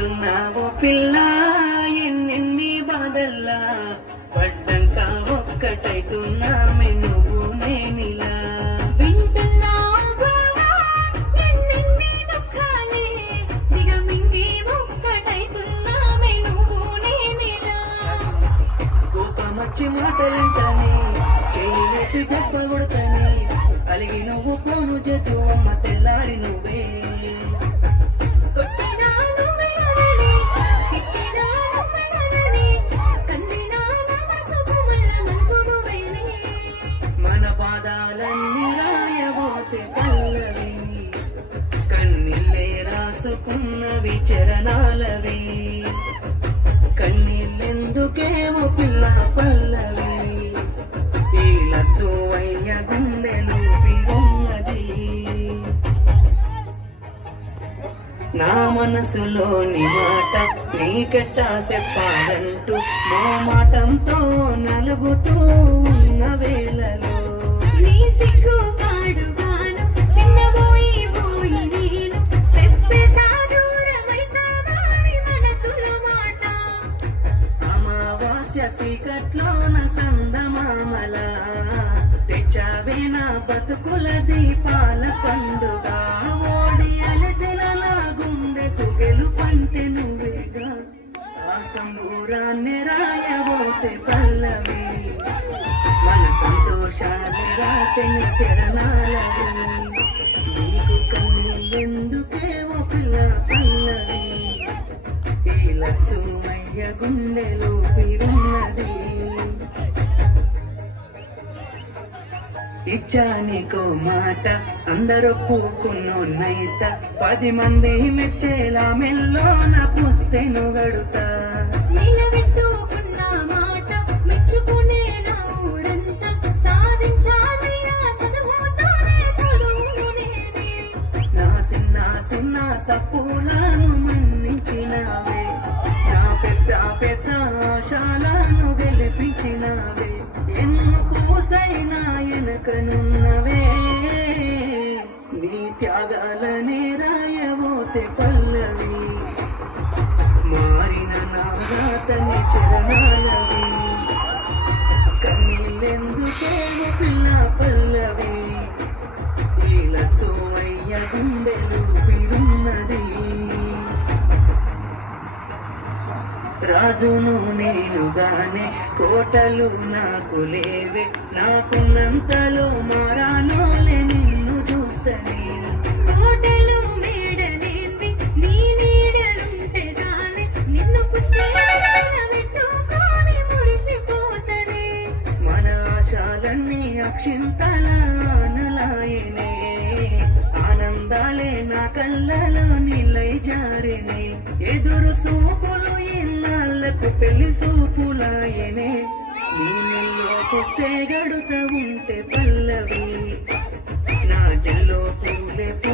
వింటున్నావో పిల్ల ఎన్నెన్ని బాధల్లా. పడ్డంక ఒక్కటైతున్నామే నువ్వు నేనిలా. కోపమచ్చి మాటలంటని చేయలేపి దెబ్బ కొడతని అలిగి నువ్వు పోను చేతు అమ్మ తెల్లారి రాసుకున్నవి చరణాలవి కన్నీళ్ళెందుకేమో పిల్ల పల్లవి? ఈ లచ్చు గుండెలు పిరున్నది నా మనసులోని మాట నీకెట్టా చెప్పాలంటూ మా మాటంతో నలుగుతూ ఉన్న వేళలో హాస్య సీకట్లోన సందమామల. తెచ్చావే నా బతుకుల దీపాల కండుగా ఓడి అలసిన నా గుండె తుగెలు గెలుపంటే నువ్వేగా. ఆ సంబూరాన్ని రాయబోతే పల్లవి. మన సంతోషాన్ని రాసిన చరణాలవి. నీకు కన్నీ ఓ పిల్ల పల్లవి? ఈ లక్ష్మయ్య గుండెలో ఇచ్చానికో మాట. అందరూ పూకున్నోన్నైత పది మంది మెచ్చేలా మెల్లోన పుస్తెను గడుతా నిలబెట్టుకున్న మాట మెచ్చుకునేలా ఊరంతా సాధించాలయ్యా చదువుతానే తొలుగునేది నా చిన్న చిన్న తప్పులను మన్నించినావే. నా పెద్ద వెనకనున్నవే నీ త్యాగాలనే రాయబోతే పల్లవి. మారిన నా రాతని చరణాలవి. కన్నీళ్ళెందుకేమో పిల్ల పల్లవి? ఇలా సోమయ్య గుండెలు పిరున్నది రాజును నేనుగానే కోటలు నాకు లేవే. నాకు ఆశాలన్నీ అక్షింతలనులాయనే ఆనందాలే నా కళ్ళలో నిలై జారినే. ఎదురు సూపులు ఇన్నాళ్ళకు పెళ్ళి సూపులాయనే. నీళ్ళలో పుస్తే గడుత ఉంటే పల్లవి. నా జల్లో పూలే పూ